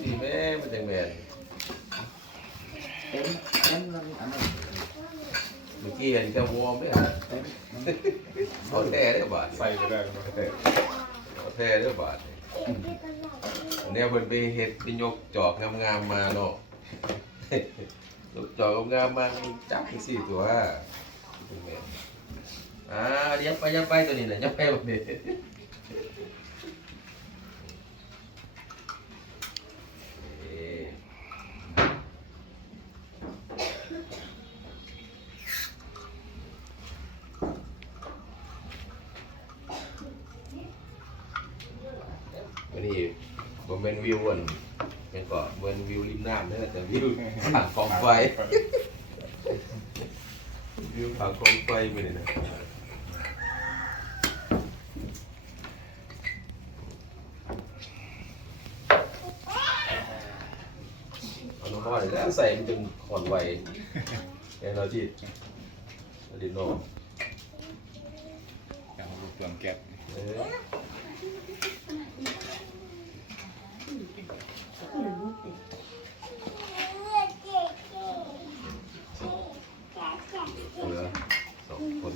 สีแม่มันจังแม่นเต็มเต็มแล้วอันนั้นเมื่อกี้เห็นจะวอร์มเนี่ยเต็มเอาแท้ได้บาทใส่ไปได้ก็ได้เอาแท้ได้บาทเนี่ยเพิ่นไปเฮ็ดไปยกจอกงามๆมาเนาะยกจอกงามๆมาจับสี่ตัวจังแม่นอ่าเยับไปยับไปตัวนี้แหละยับไปแบบนี้เอ๊ะ วันนี้ ผมเป็นวิวอันยังก็เหมือนวิวริมน้ำเนี่ยแต่วิวผางกองไฟวิวผางกองไฟไปเลยนะเอาน้ำมันแล้วใส่มันจนอ่อนไวเอ็นเราจีอดิโนอย่างลูกเปลืองแก๊สเออเหลือสองคน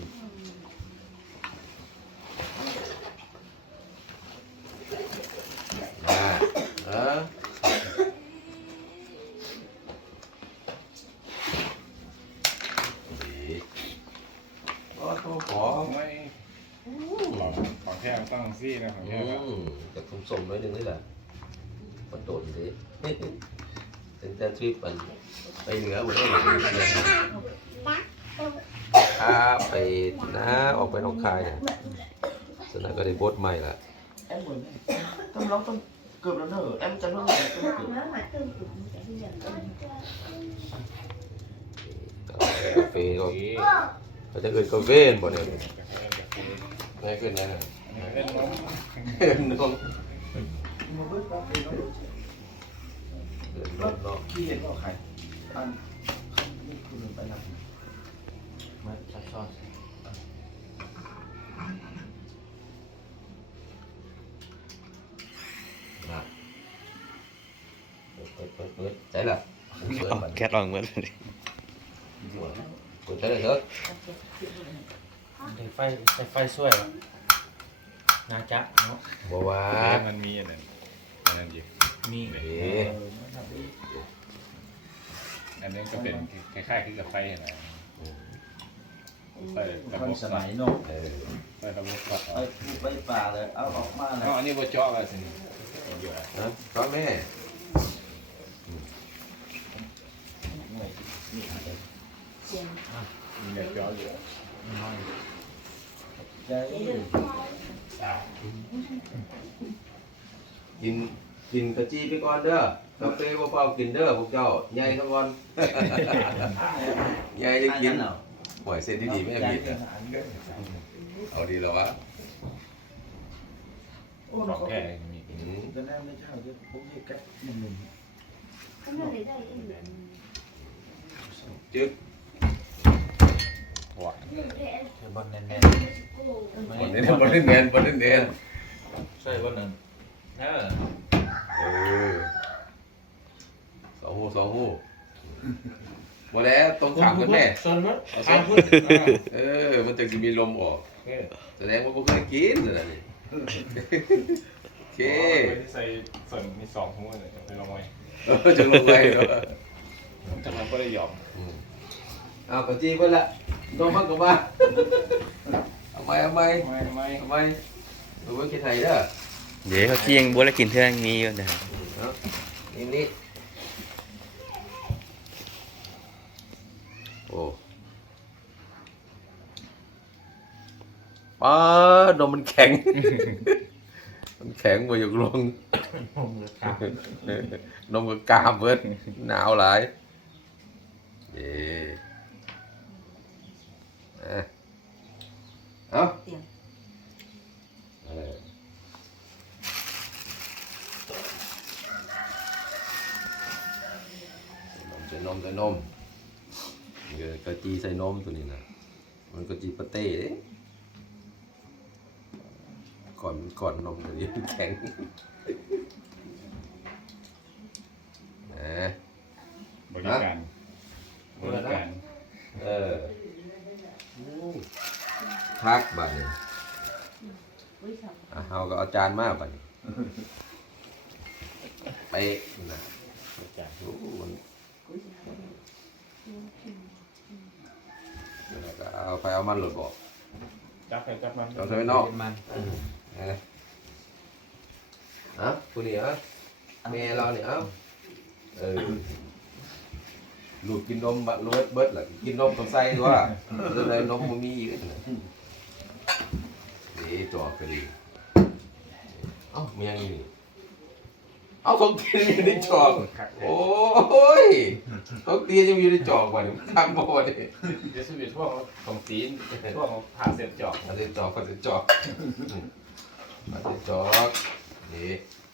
มาเออดีก็โทรขอ ไม่ของของแท้มันต้อง ซี่นะของอืแท้ครับมแต่ผมส่งน้อยหนึงนี่แหละมันโดดอยู่ดิเป็นแต่ทริปมันไปเหนือหมดเลยถ้าไปนะออกไปหนองคายเนี่ยสนามก็ได้บทใหม่ละเอ็มเหมือนต้องร้องต้องเกือบแล้วเนอะเอ็มจะร้องอะไรต้องเกือบกาแฟก็เขาจะเกินกาแฟนบ่เนี่ยง่ายขึ้นนะเล่ นน้องน้องมาเบิ้ลปั๊บเลยเนาะเดินรรอถบนอกขี้เห็นว่าใครอันนี่คุณไปรับมาชัดซ้อนนะเปิดเปิดเปิดเปิดใจละเปิดมันแค่ลองเหมือนเปิดใจเลยเถอะไฟไฟไฟช่วย วะนาจ๊ะเนาะบัวว่ามันมีอันนั้นอันนั้นอยู่มีเอ๊ะอันนี้ก็เป็นคล้ายๆคือกับไฟนะไฟระคบนบสมัยเนาะเออไฟระบบปัดไปไปป่าเลยเอาออกมาเลยอ๋ออันนี้โบเจาะอะไรสิอยู่อะนะพ่อแม่มีแบบเจาะอยู่น้อยใจ กินกินกะจีไปก่อนเด้อกาแฟบ่เปล่ากินเด้อพวกเจ้าใหญ่ทั้งวันใหญ่จะกินปล่อยเส้นดีๆไม่ให้ผิดนะเอาดีแล้ววะโอ้ขเราองก็แท้มีอืมจะแน่ไม่ใช่จะผมจะแก๊สหนึ่งหนึ่งจึ๊กหวาน คือบอลแน่นบ่ได้บ่ได้แมนบ่ได้แมนๆช่วยบอลนั่นเออเออสองหูสองหูบ่แล้วต้องถามกันแม่ชนมั้ยทางพุ่นเออ มันจะมีลมออกแสดงว่าบ่เคยกินนั่นนี่โอเคใส่ส่วนมีสองหัวเลยไปลองไว้เออจังลงไปเนาะจากนั้นก็ได้หยอมอืมเอากะจีเพิ่นละ โดนมากกว่าเอาไหมเอาไหมไม่ไม่เอาไหมดูไว้คิดไทยเด้อเดี๋ยวเขาเจียงบัวแล้วกินเทื่องมีอยู่นะเนาะนี่นี่โอ้ป้านมมันแข็ง มันแข็งมาอยู่ลงผมเลยครับนมก็กล้ามเบิดหนาวหลายเย่อ่ เอาเตรีเออใส่นมใส่นมใส่นมเก็กะจีใส่นมตัวนี้นะมันกะจีปาเต้เด้ก่อนก่อนนมตัวนี้มัแข็งนะบริการ เอาก็เอาจานมาบัดนี้ไปนะโอ้โหมันเดี๋ยวเราก็เอาไปเอามันหลุดบอกจับไปจับมันเราใส่ไม่นอกมันเอออะคุณนี่อะแม่เราเนี่ยเอ้าเออลูกกินนมบะรวยเบิดล่ะกินนมต้องใส่ด้วยเรื่องอะไรนมมันมีอีกนะนี่จอกก็ดี เอ้าเมียนี่เอ้าของกินอยู่ในจอกขัดโอ้ยของเตียยังอยู่ในจอกว่ะนี่ทำบ่วะนี่เดี๋ยวสวิตพวกของตีนพวกผ่าเสร็จจอกมาเส้นจอกมาเส้นจอกมาเส้นจอกนี่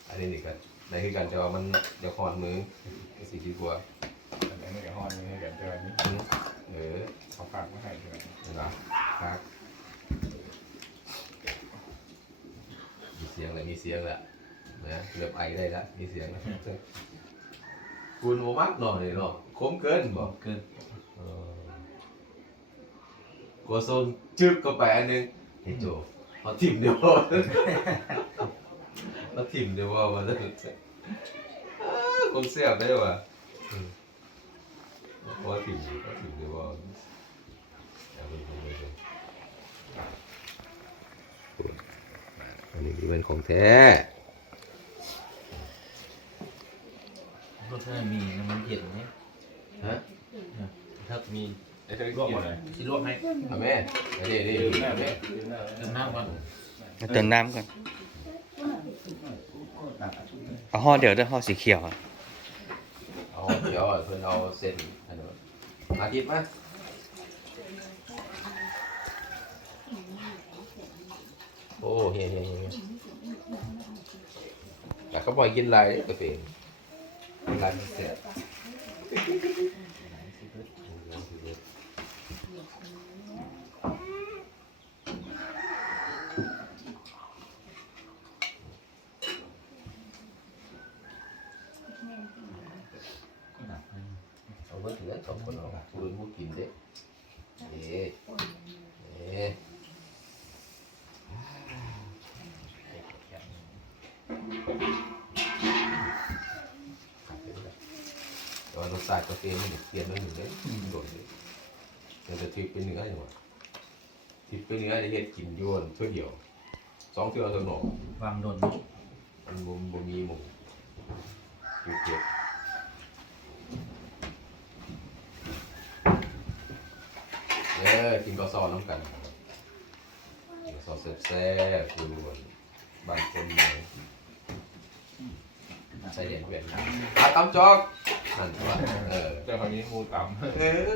อันนี้นี่กันในคือกันจะว่ามันเดี๋ยวคอนมือสีดีกว่าอันนี้กับฮอนนี่กับเดือนนี้เออเขาฝากมาให้เดือนเห็นปะครับ มีเสียงแล้วมีเสียงแล้วนะเริ่มไอได้แล้วมีเสียงแล้วคุณโมมักหน่อยเนาะคมเกินบอกเกินเออกัวโซนจึ๊กเข้าไปอันหนึงไอ้โจเอาทิ่มเดียวเอาทิ่มเดียวว่ามันจะคงเสียบได้ว่ะอืมเอาทิ่มเอาทิ่มเดียวว่าเอาไปดูเลยอั นนี้คือเป็นของแท้รสชาติมีน้ำมันเผ็ดไหมฮะถ้ามีไอ้เธอลวกหมดเลยที่ลวกให้เอาแม่เอาดิดิดื่มดิแน่เอาเลแม่ยดื่มแน่เลยเติมน้ำก่อนมาเติมน้ำก่อนเอาห่อเดี๋ยวด้วยห่อสีเขียวอะเอาเดี๋ยวเพิ่นเอาเส้นอันนี้มาทิพย์มา โอ้เฮียเฮียเฮียแต่เขาบอกกินไรกาแฟกินไรมันเสียเอาไว้ถึงสองคนเอาคุยมูกินเด้เอ๊ะเอ๊ะตอนร สชาติกาแฟมันเปลี่ยนไปหนึ่งเลยโดดเลยมันจะทิพย์เป็นเนื้ออยู่วะทิพย์เป็นเนื้อจะเฮ็ดกินอยวนเพื่อเดียวสองเทื่อตัวหนอกวางโดนมันบ่บ่มีหมูอยู่เก็บเด้อกินข้าวซอยน้ำกันกินข้าวซอยแซ่บๆคือบางคนเนี่ยใส่เหรียญเวียดนามอาตำจอก นั่นว่าเออแต่คราวนี้มูต่ำเออ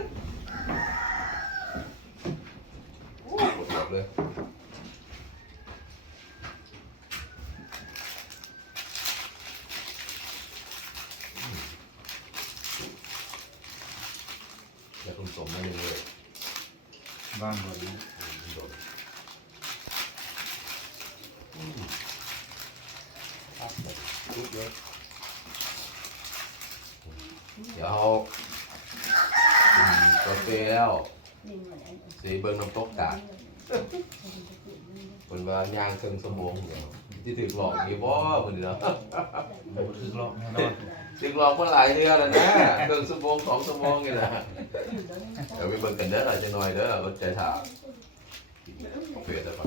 โอ้ปวดหัวเลยอย่าทุ่มสมนั่เองเลยวางโดนโดนทุกเยอะ เดี๋ยวเอากินกาแฟแล้วสีเบิ้งน้ำตกกาดคนว่าย่างเครื่องสมองเดี๋ยวที่ถึกหลอกมีบ่คนเดียวโดนถึกลอกแน่นอนถึกหลอกมาหลายเดือนแล้วนะเครื่องสมองสองสมองนี่นะเดี๋ยวไปเบิ่งกันเด้อหน่อยจะหน่อยเด้อรถใจถ่ากินกาแฟได้ปะ